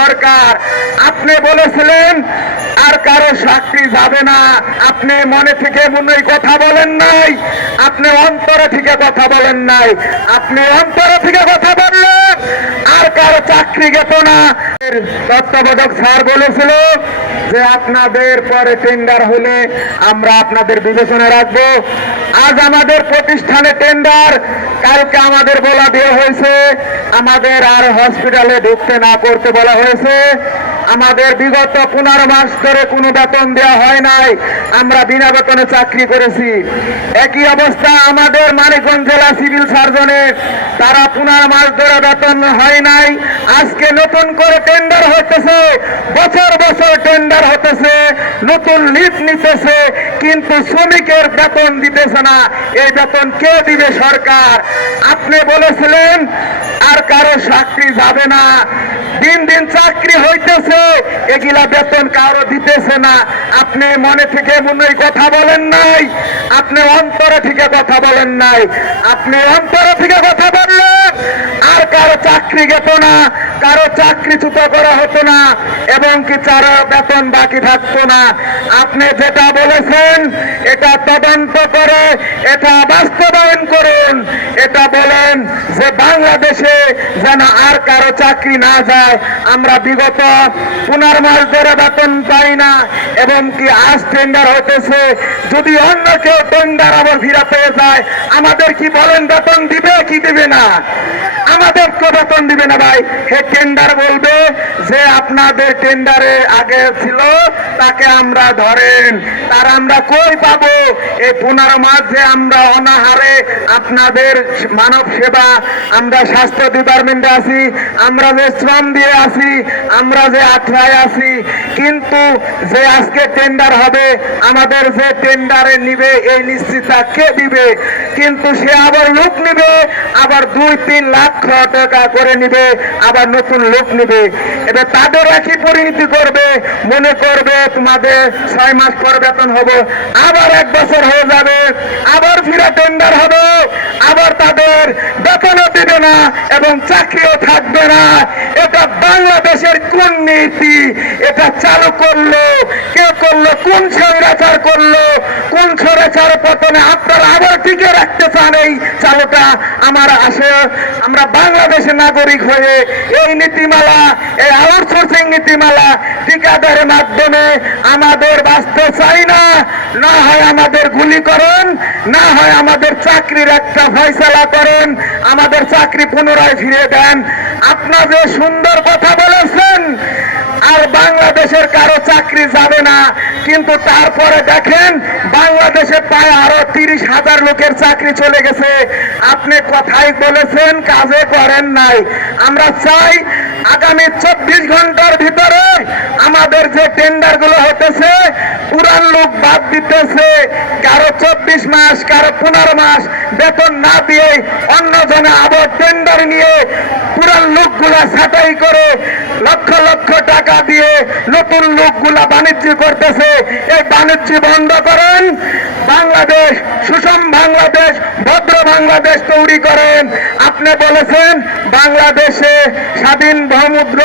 সরকার, আপনি বলেছিলেন, আর কারও চাকরি যাবে না। আপনি মনে থেকে মনে কথা বলেন নাই। আপনি অন্তরে থেকে কথা বলেন নাই। আপনি অন্তরে থেকে কথা বললেন, আর কারও চাকরি গেত না। এর তত্ত্বাবধায়ক স্যার বলেছিল যে, আপনাদের পরে টেন্ডার হলে আমরা আপনাদের বিবেচনায় রাখব। আজ আমাদের প্রতিষ্ঠানে টেন্ডার কালকে আমাদের বলা দেওয়া হয়েছে আমাদের আর হসপিটালে ঢুকতে না করতে বলা হয়েছে। আমাদের বিগত পনেরো মাস ধরে কোনো বেতন দেওয়া হয় নাই। আমরা বিনা বেতনে চাকরি করেছি। একই অবস্থা আমাদের মানিকগঞ্জ জেলা সিভিল সার্জনের তারা পনেরো মাস ধরে বেতন হয় নাই। আজকে নতুন করে টেন্ডার হতেছে বছর বছর টেন্ডার হতেছে নতুন লিপ নিতেছে। কিন্তু শ্রমিকের বেতন দিতেছে না। এই বেতন কে দিবে সরকার? আপনি বলেছিলেন আর কারও চাকরি যাবে না। দিন দিন চাকরি হইতেছে, এগুলা বেতন কারও দিতেছে না। আপনি মনে থেকে মনে কথা বলেন নাই, আপনি অন্তরে থেকে কথা বলেন নাই। আপনি অন্তরে থেকে কথা বললেন, আর কারও চাকরি গেত না। কারও চাকরিচ্যুত করা হতো না, এবং কি কারও বেতন বাকি থাকতো না। আপনি যেটা বলেছেন, এটা তদন্ত করে, এটা বাস্তবায়ন করুন। এটা বলেন যে বাংলাদেশে যেন আর কারও চাকরি না যায়। আমরা বিগত পনেরো মাস ধরে বেতন পাই না, এবং কি আজ টেন্ডার হতেছে যদি অন্য কেউ টেন্ডার আবার ফিরা পেয়ে যায়, আমাদের কি বলেন, বেতন দিবে কি দিবে না? আমাদের তো বেতন দিবে না ভাই। টেন্ডার বলবে যে আপনাদের টেন্ডারে আগে ছিল, তাকে আমরা ধরেন। তার আমরা কই পাবো? এই পনেরো মাস যে আমরা অনাহারে আপনাদের মানব সেবা, আমরা স্বাস্থ্য ডিপার্টমেন্টে আছি, আমরা যে শ্রম দিয়ে আছি, আমরা যে আঠরায় আছি। কিন্তু যে আজকে টেন্ডার হবে, আমাদের যে টেন্ডারে নিবে, এই নিশ্চিতা কে দিবে? কিন্তু সে আবার লোক নিবে, আবার দুই তিন লাখ টাকা করে নিবে, আবার নতুন লোক নিবে। এবার তাদের একই পরিণতি করবে, মনে করবে তোমাদের ছয় মাস পর বেতন হব, আবার এক বছর হয়ে যাবে, আবার ফিরে টেন্ডার হবে, আবার তাদের বেতনও দেবে না এবং চাকরিও থাকবে না। এটা বাংলাদেশের কোন নীতি এটা চালু করল, কে করল, কোন সংরাচার করল কোন সরেচার পতনে আপনারা আবার টিকে রাখতে চান এই চালুটা আমার আসে। আমরা বাংলাদেশের নাগরিক হয়ে এই নীতিমালা, এই আউটসোর্সিং নীতিমালা ঠিকাদারের মাধ্যমে আমাদের বাঁচতে চাই না। না হয় আমাদের গুলি করেন, না হয় আমাদের চাকরির একটা ফয়সালা করেন, আমাদের চাকরি পুনরায় ফিরে দেন। আপনার যে সুন্দর কথা বলেছেন আর বাংলাদেশের কারও চাকরি যাবে না। কিন্তু তারপরে দেখেন, বাংলাদেশে প্রায় আরও তিরিশ হাজার লোকের চাকরি চলে গেছে। আপনি কথাই বলেছেন, কাজে করেন নাই। আমরা চাই আগামী চব্বিশ ঘণ্টার ভিতরে আমাদের যে টেন্ডারগুলো হতেছে, পুরান লোক বাদ দিতেছে। কারও চব্বিশ মাস, কারও পনেরো মাস বেতন না দিয়ে অন্য জনে আবার টেন্ডার নিয়ে পুরান লোকগুলা ছাঁটাই করে লক্ষ লক্ষ টাকা দিয়ে নতুন লোকগুলা বাণিজ্য করতেছে। এই বাণিজ্য বন্ধ করেন। বাংলাদেশ, সুষম বাংলাদেশ, ভদ্র বাংলাদেশ তৈরি করেন। আপনি বলেছেন বাংলাদেশে স্বাধীন ধর্মুদ্র